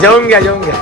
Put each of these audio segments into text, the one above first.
जेवून घ्या जेवून घ्या.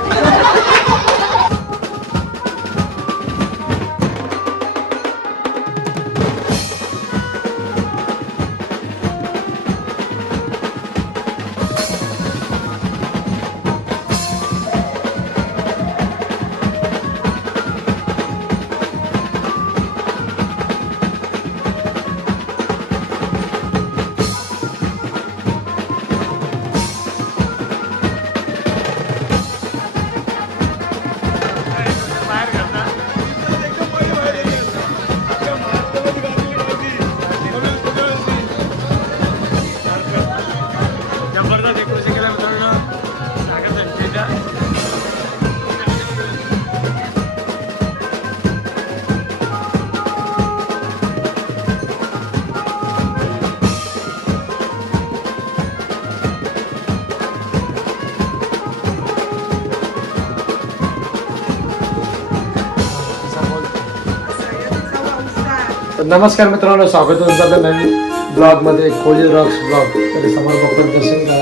नमस्कार मित्रांनो, स्वागत आहे तुमचं नवीन ब्लॉगमध्ये, खोली रॉक्स ब्लॉग. तर समोर बघून दिसेल का?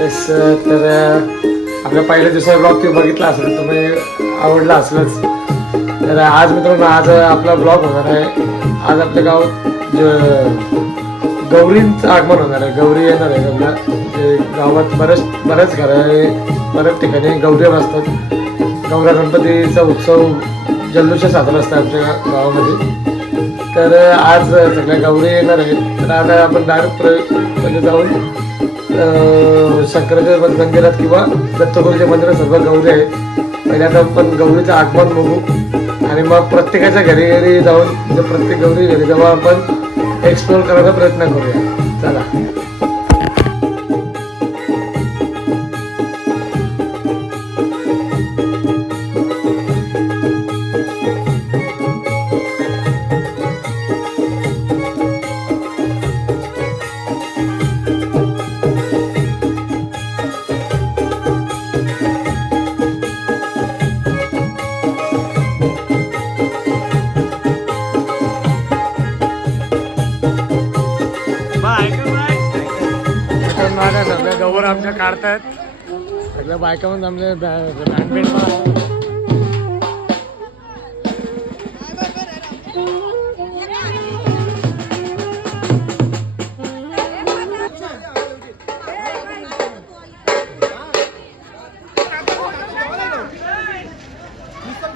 येस. तर आपल्या पहिल्या दिवसाचा ब्लॉग तुम्ही बघितला असेल, तुम्ही आवडला असेलच. तर आज मित्रांनो, आज आपला ब्लॉग होणार आहे. आज आपल्या गावात गौरींचं आगमन होणार आहे. गौरी येणार आहे आपल्या गावात. बरेच घर आहे, बऱ्याच ठिकाणी गौरी असतात. गौरा गणपतीचा उत्सव जल्लोष साजरा असतात आमच्या गावामध्ये. तर आज सगळ्या गौरी येणार आहेत. तर आता आपण डायरेक्ट म्हणजे जाऊन शंकराच्या मंदिरात किंवा दत्तगुरूच्या मंदिरात सर्व गौरी आहेत. पहिले आता आपण गौरीचं आगमन बघू आणि मग प्रत्येकाच्या घरी घरी जाऊन म्हणजे प्रत्येक गौरी घरी जाऊन आपण एक्सप्लोर करायचा प्रयत्न करूया. चला. सगळ्या गौर आमच्या काढतायत. सगळ्या बायका पण आमच्या लहानपण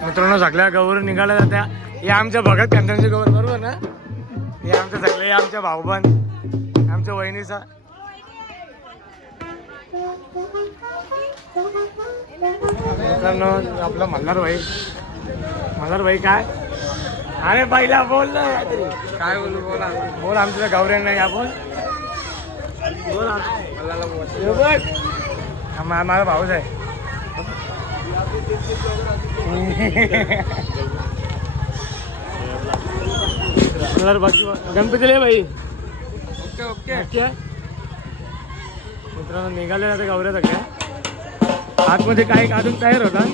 मित्रांनो, सगळ्या गौर निघाल्या जात्या. हे आमच्या भगत केंद्रांचे गौर, बरोबर ना? हे आमच्या सगळे आमच्या भाऊबंद, आमच्या वहिनीचा. मित्रांनो, आपला मल्हार भाई काय? अरे पहिला बोल ना. काय बोलू? बोल आमच्या गौऱ्यांना या बोल. माझा भाऊच आहे. गणपतीला भाई. Okay okay okay. मित्रांनो, निघाले आता गौऱ्या सगळ्या. आतमध्ये काही अजून तयार होता.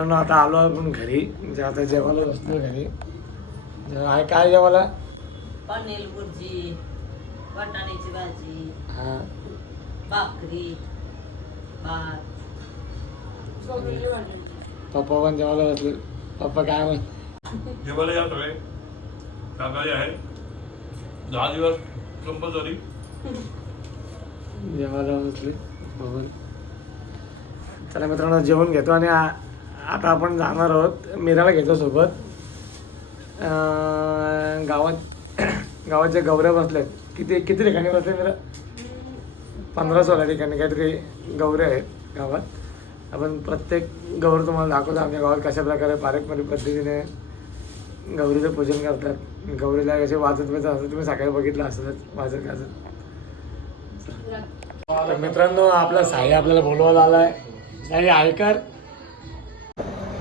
मित्रांनो आता आलो आपण घरी, म्हणजे आता जेवायला बसलो घरी. आहे काय जेवायला? पनीर भुर्जी, वाटाण्याची भाजी, हा भाकरी, भात. पप्पा पण जेवायला बसले. पप्पा काय म्हण? जेवायला या सगळे शाकाहारी आहे. 10 दिवस कंपल्सरी जेवायला बसले बघून. चला मित्रांनो जेवण घेतो आणि आता आपण जाणार आहोत मीराला घेतो सोबत. गावात जे गौऱ्या बसल्यात किती ठिकाणी बसले मीरा? 15-16 ठिकाणी काहीतरी गौऱ्या आहेत गावात. आपण प्रत्येक गौर तुम्हाला दाखवतो आमच्या गावात कशा प्रकारे पारंपरिक पद्धतीने गौरीचं पूजन करतात. गौरीला कसे वाजत असं तुम्ही सकाळी बघितलं असं वाजत गाजत. तर मित्रांनो आपला साई आपल्याला बोलवायला आला आहे. साई ऐकर.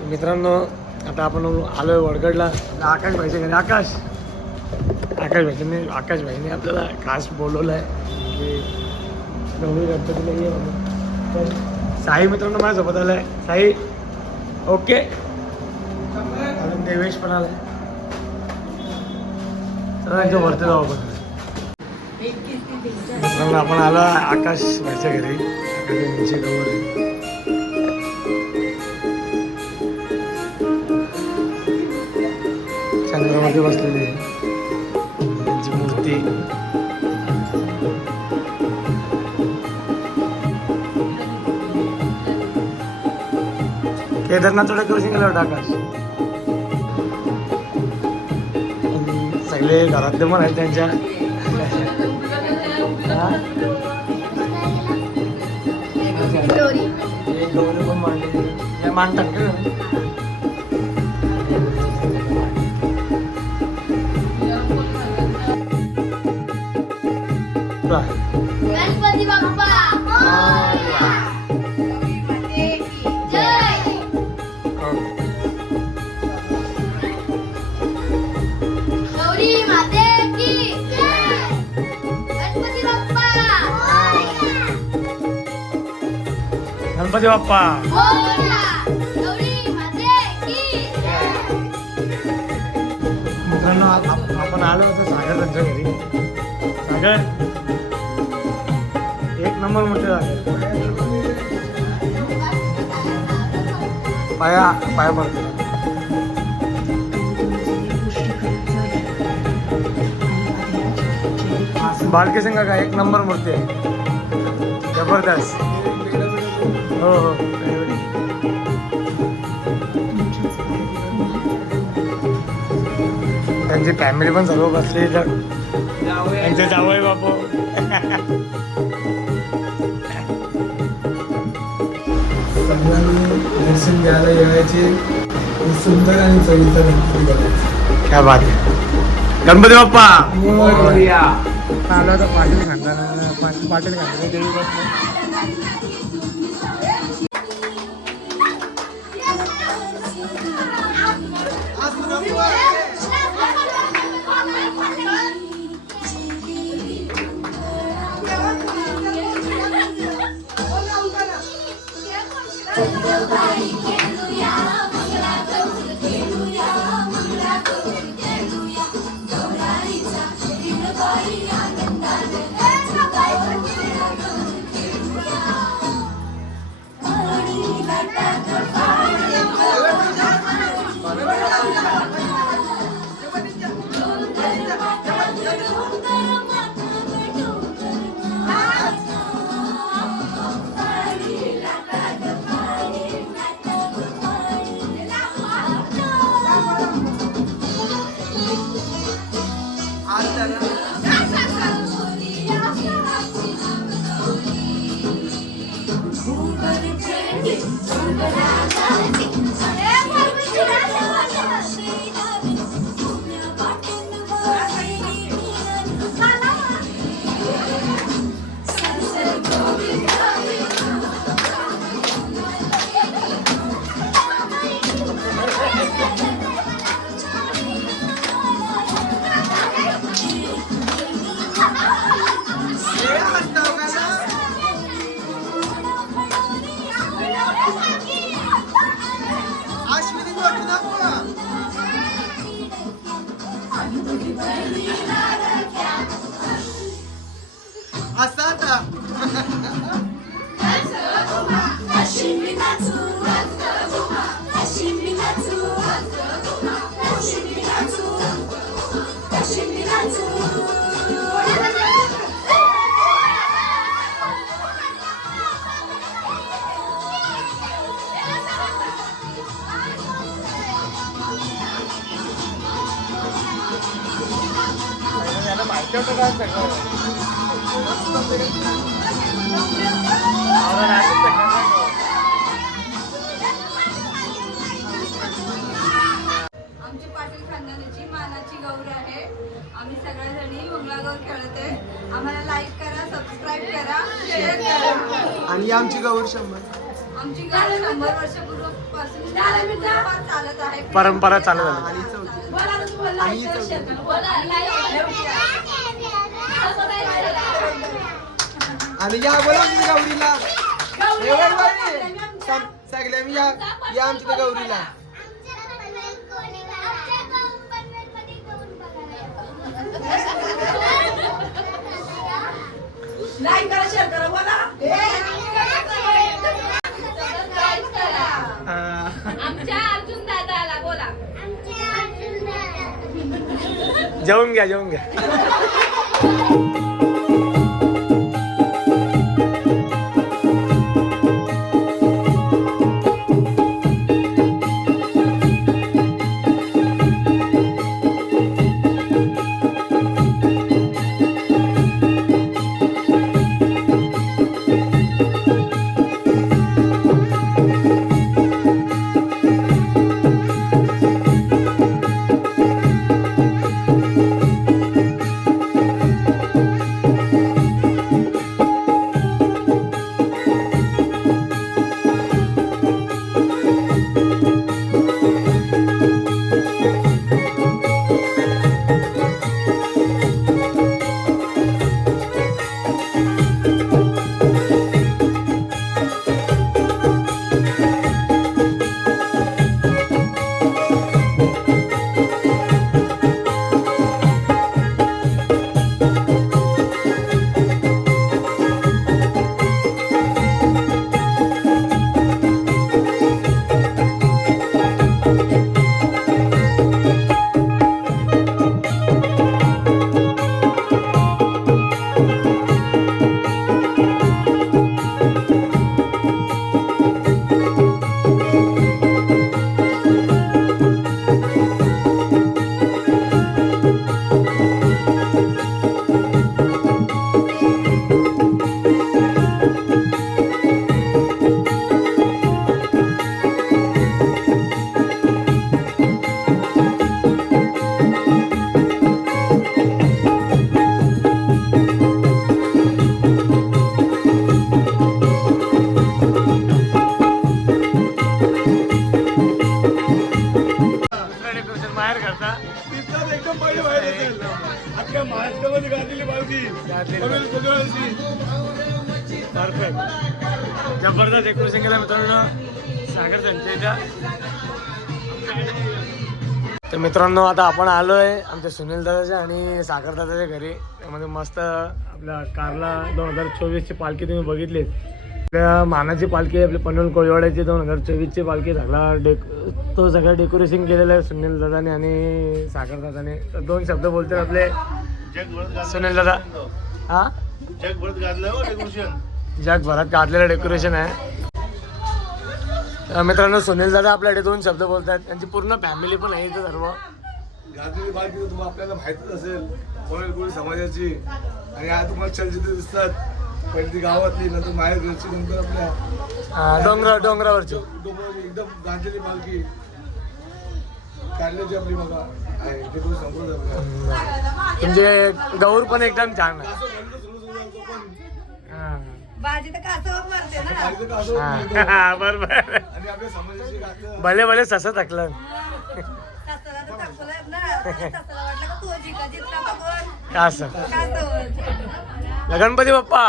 मित्रांनो आता आपण आलो आहे वडगडला. आकाश भाईच्या घरी. आकाश भाईने आपल्याला खास बोलवलं आहे की गौरी गणपतीला ये म्हणून. तर साई मित्रांनो माझ्यासोबत आला आहे. साई ओके. अजून देवेश पण आला आहे. चला एकदा वरती जाऊ आपण. मित्रांनो आपण आलो आकाश भाईच्या घरी. त्यांची गौर आहे. चंद्रामध्ये बसलेली आहे त्यांची मूर्ती. केदारनाथकडे कशी गेला होता आकाश? सगळे घरातले पण आहेत त्यांच्या. गौरी पण मांडली मांडतात का? गणपती बाप्पा मोरया. जय. गौरी माते की जय. गणपती बाप्पा मोरया. गणपती बाप्पा मोरया. गौरी माते की जय. मित्रांनो आपण आलो होतो सागर त्यांच्या घरी. सागर एक नंबर मोठे झाले. पाया पडतो. बालके सिंग का एक नंबर मूर्ती आहे. जबरदस्त. हो हो त्यांची फॅमिली पण सर्व बसली. तर त्यांचे जावई बापू. सगळ्यांनी दर्शन घ्यायला यायचे. सुंदर आणि चविष्ट गणपती बघायचे. क्या बात आहे. गणपती बाप्पा मोरया. आला तर पाटील खानदार पाटील खानदार देवी बसले. माहिती होतं का आमची पाटील खानदानाची मानाची गौर आहे. आम्ही सगळ्याजणी मंगळागौर खेळते. आम्हाला लाईक करा, सबस्क्राईब करा, शेअर करा. आणि आमची गौर 100. आमची गौर 100 वर्षापूर्वीपासून चालत आहे. परंपरा चालू झाली. आणि चौथी. आणि या बोला आमच्या गौरीला सगळ्या मी या आमच्या गौरीला. लाईक करा, शेअर करा, बोला. आमच्या अर्जुन दादाला बोला. जेवून घ्या जेवून घ्या. परफेक्ट जबरदस्त डेकोरेशन केलं मित्रांनो सागर त्यांच्या इथं. तर मित्रांनो आता आपण आलोय आमच्या सुनील दादाच्या आणि सागर दादाच्या घरी. त्यामध्ये मस्त आपल्या कारला 2024ची पालखी तुम्ही बघितली. आपल्या मानाची पालखी आपली पनवेल कोळीवाड्याची 2024ची पालखी झाला. तो सगळं डेकोरेशन केलेलं आहे सुनील दादाने आणि सागर दादाने. तर 2 शब्द बोलतात आपले सुनील दादा. हा जगभरात गाजलेलं डेकोरेशन आहे. मित्रांनो सुनील दादा आपल्याकडे 2 शब्द बोलतात. त्यांची पूर्ण फॅमिली पण आहे इथं सर्व. गाजलेली बालकी तुम्हाला आपल्याला माहितीच असेल पनवेल कोळी समाजाची. आणि आज तुम्हाला चलचित्र दिसतात पण ती गावातली नंतर माहेर घरची नंतर आपल्या डोंगरावरची एकदम गाजलेली बालकी काढल्याची आपली बघा आहे ते कोणी संपूर्ण म्हणजे गौर पण एकदम छान आहे. बाजी तर कासव मारते ना. बरोबर. आणि आपल्या समाजाची गाजलं भले भले ससं थकलं. सासरा तर दाखवलंय ना. सासरा वाटलं का तू जिंकला बघून का असं कासव. गणपती बाप्पा.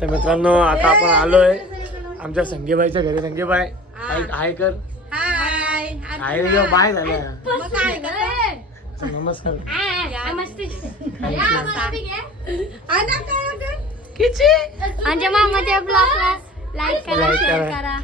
तर मित्रांनो आता आपण आलोय आमच्या संगीबाईच्या घरी. संगीबाई हाय कर. हाय. हाय बाय झालं. मग काय नमस्कार. आमच्या मामाच्या ब्लॉगला लाईक करा, Like शेअर करा. करा.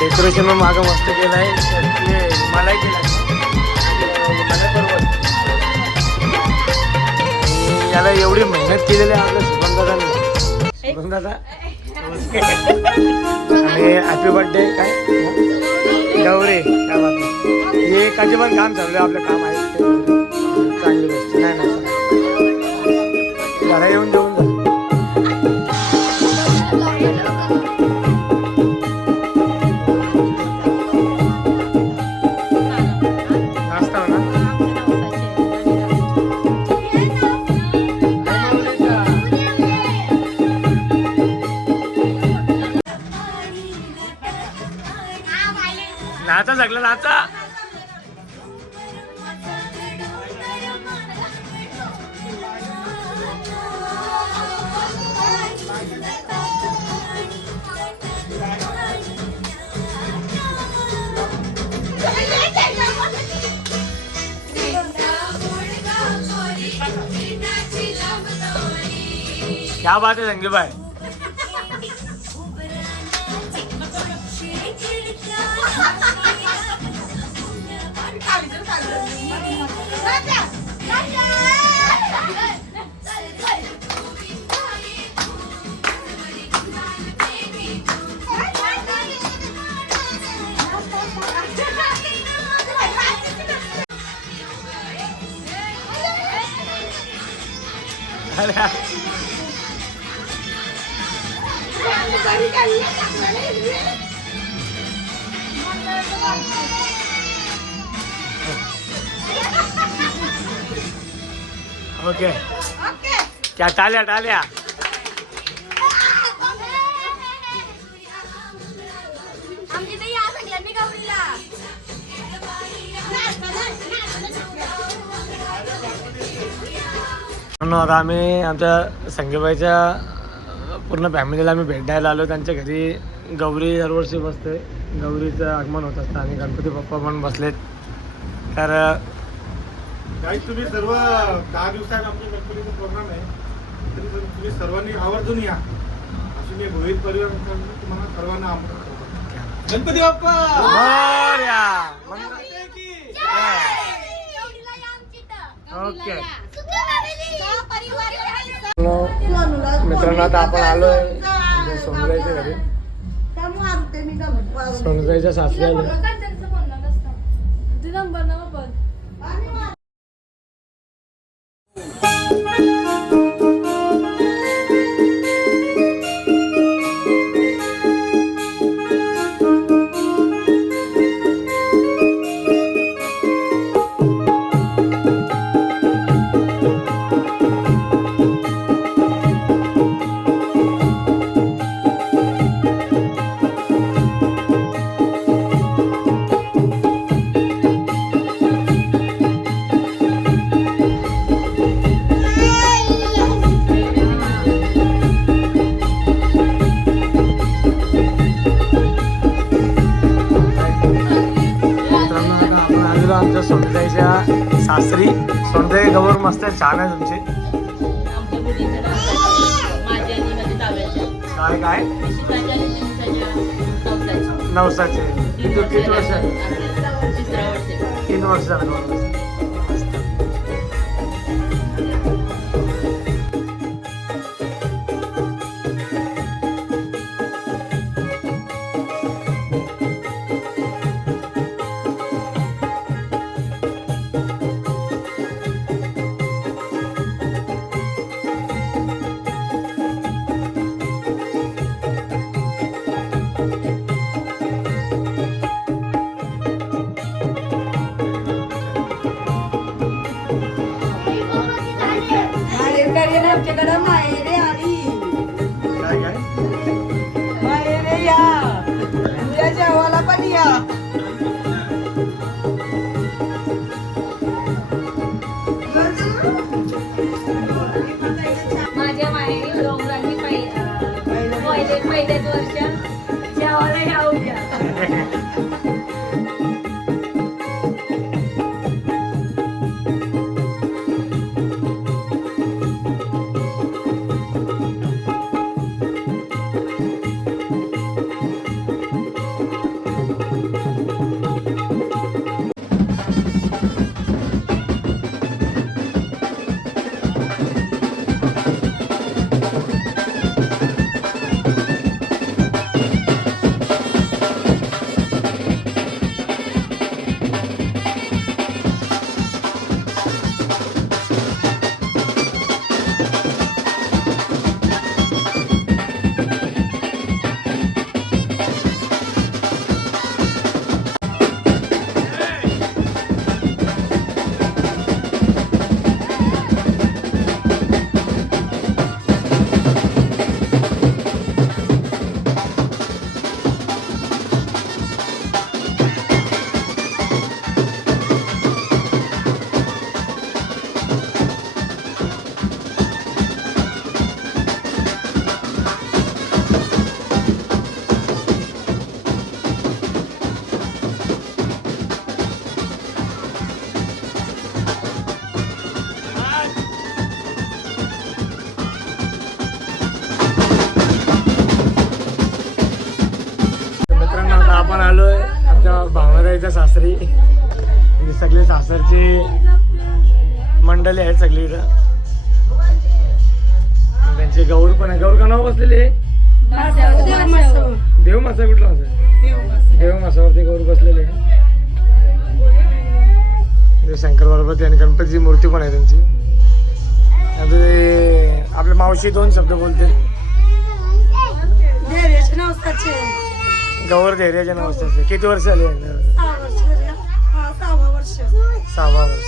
डेकोरेशन पण मागं मस्त केलं आहे. मलाही केलं मला बरोबर. आणि याला एवढी मेहनत केलेली आहे आपल्या शुभम दादा. आणि हॅपी बर्थडे काय गौरी काय बात नाही. हे कधी पण काम चालू आहे आपलं काम आहे ते चांगली गोष्ट नाही ना. घरा येऊन जेवून जा. नाश्ता हो ना. नाचा सगळं नाचा. क्या बात है संजय भाई. ओके क्या टाल्या टाल्या. आमच्या इथे या सगळ्यांनी गौरीला. म्हणून आता आम्ही आमच्या संगीबाईच्या पूर्ण फॅमिलीला आम्ही भेट द्यायला आलो. त्यांच्या घरी गौरी दरवर्षी बसते. गौरीचं आगमन होत असतं आणि गणपती बाप्पा पण बसलेत. तर काही तुम्ही सर्व 10 दिवसात आमच्या गणपतीचा प्रोग्राम आहे तरी तुम्ही सर्वांनी आवर्जून या अशी मी भोईर परिवार तुम्हाला सर्वांना आमंत्रण करतो. गणपती बाप्पा मोरया. गौरीला या आमच्या इथं. ओके परिवार मित्रांनो आता आपण आलोय सोनराईच्या घरी. सोनराईच्या सासरी आलो. आमच्या सोनताईच्या सासरी. सोनताई गौर मस्त छान आहे तुमची. आमच्या मुलीचं नाव माझ्या आणि माझ्या जावयाच्या. काय काय निशिताच्या आणि निमिषाच्या नवसाची. 9 किती वर्ष. तिसऱ्या वर्षी. 3 वर्ष झालं. भावनाताईच्या सासरी म्हणजे सगळे सासरची मंडळी आहेत सगळी इथं. त्यांचे गौर पण आहे. गौर का नाव बसलेले देव मासा कुठला मासा देव मासावरती गौर बसलेले आहे. शंकर पार्वती आणि गणपतीची मूर्ती पण आहे त्यांची. आपल्या मावशी 2 शब्द बोलते. गौर धैर्याच्या नवसाचे किती वर्ष झाले? 6वा वर्ष.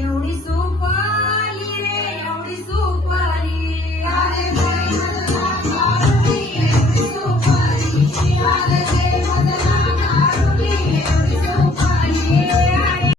एवढी सुपारी रे एवढी सुपारी अरे बाई एवढी सुपारी अरे रे मदना काढली एवढी सुपारी अरे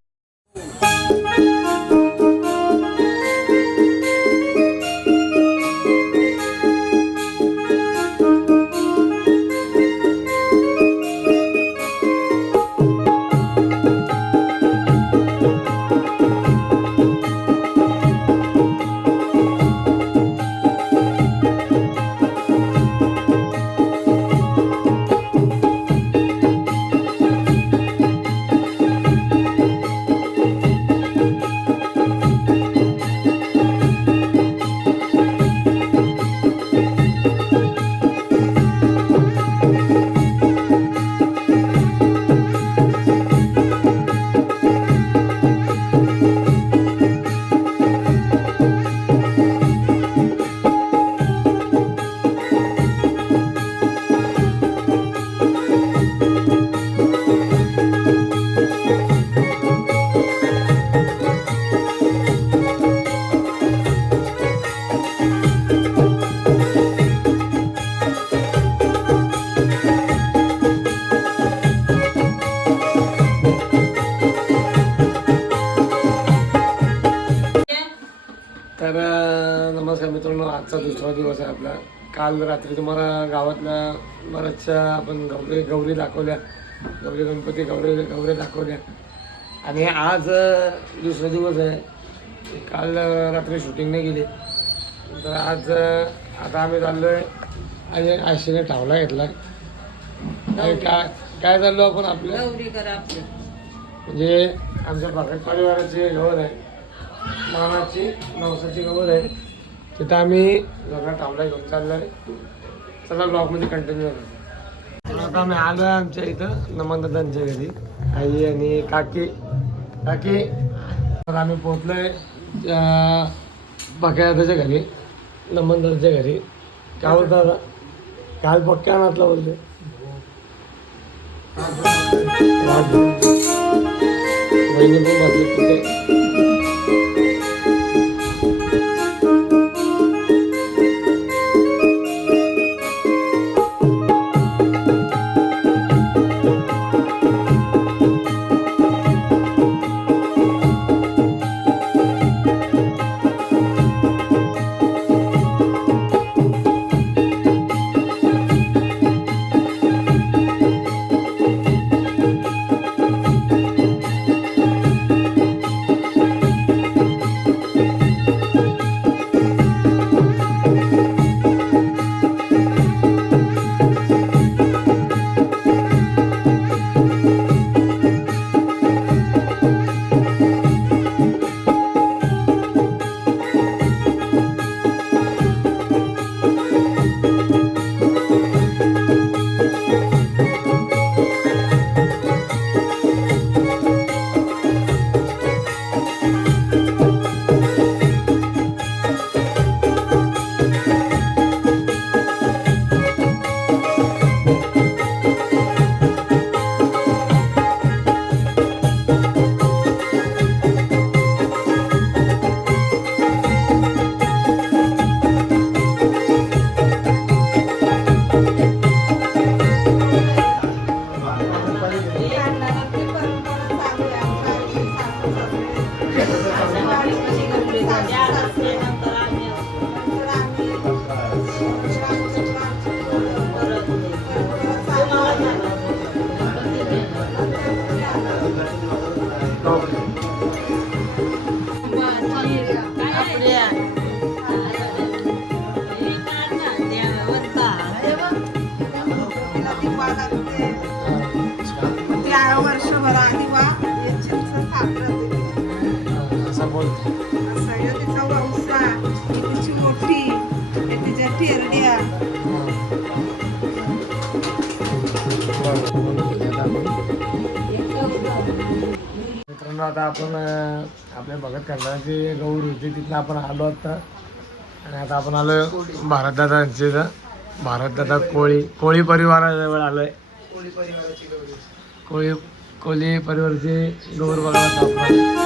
तर नमस्कार मित्रांनो, आजचा दुसरा दिवस आहे आपला. काल रात्री तुम्हाला गावातल्या बऱ्याचशा आपण गौरी दाखवल्या, गौरी गणपती गौरी दाखवल्या. आणि आज दुसरा दिवस आहे. काल रात्री शूटिंग नाही गेली, तर आज आता आम्ही चाललो आहे आणि आशेने टावला घेतला. काय काय चाललो आपण आपल्या गौरी करा आपली. म्हणजे आमच्या बागड परिवाराची गौर आहे, मानाची नवसाची गौर आहे. तिथं आम्ही सगळा टावला घेऊन चाललो आहे. चला ब्लॉगमध्ये कंटिन्यू करू. आता आम्ही आलो आहे आमच्या इथं नमनदादांच्या घरी, आई आणि काकी. तर आम्ही पोचलो आहे बक्यादाच्या घरी, नमनदादाच्या घरी. काय बोलता आता? काल पक्क्या नातला बोलते. वहिनी पण बसली तिथे. वर्षभर आधी वा असं बोलतो. तिचा वंसा तिची मोठी तिच्या टेरड्या मित्रांनो मित्रांनो आता आपण आपल्या भगत खंडाची गौर होती तिथनं आपण आलो आता आणि आता आपण आलो भारतदादांचे इथं. भारतदादा कोळी परिवाराजवळ आलोय. कोळी परिवाराची गौर बघायला आपण.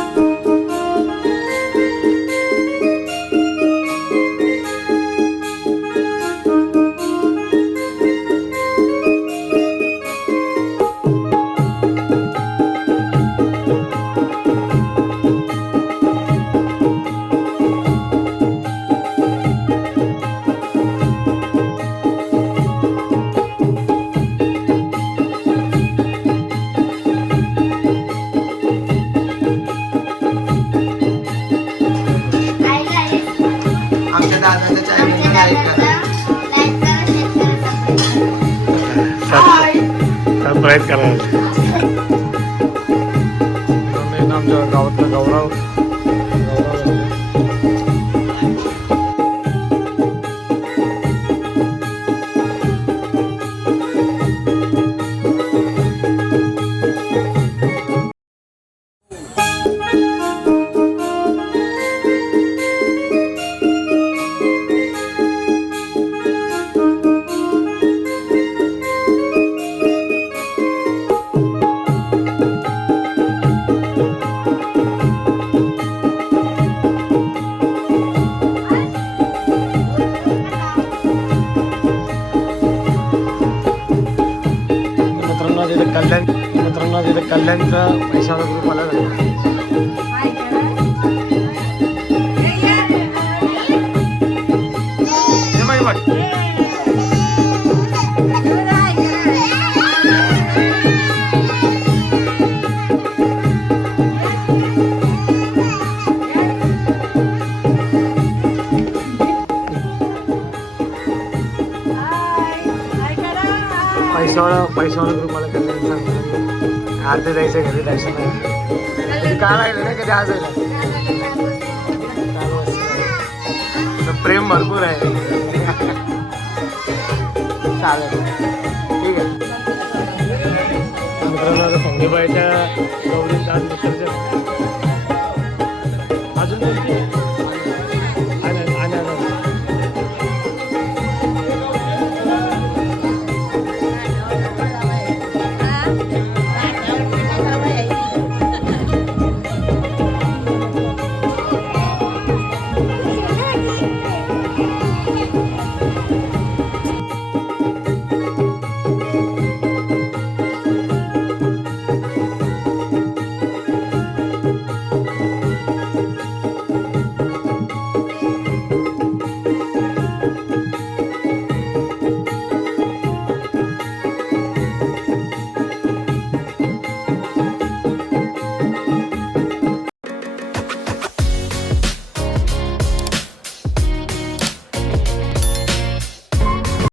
आमच्या दादाच्या चॅनलला लाईक करा. सरप्राईज करायला आमच्या गावातलं गौरव मित्रांनो तिथे कल्याणचा पैशाचा ग्रुप आला पैशावाला ग्रुप आला कल्याणचा. अर्धे जायचं घरी जायचं नाही का राहिलं नाही कधी आज प्रेम भरपूर आहे. चालेल ठीक आहे मित्रांनो. संगीबाईच्या गौरींचा आज अजून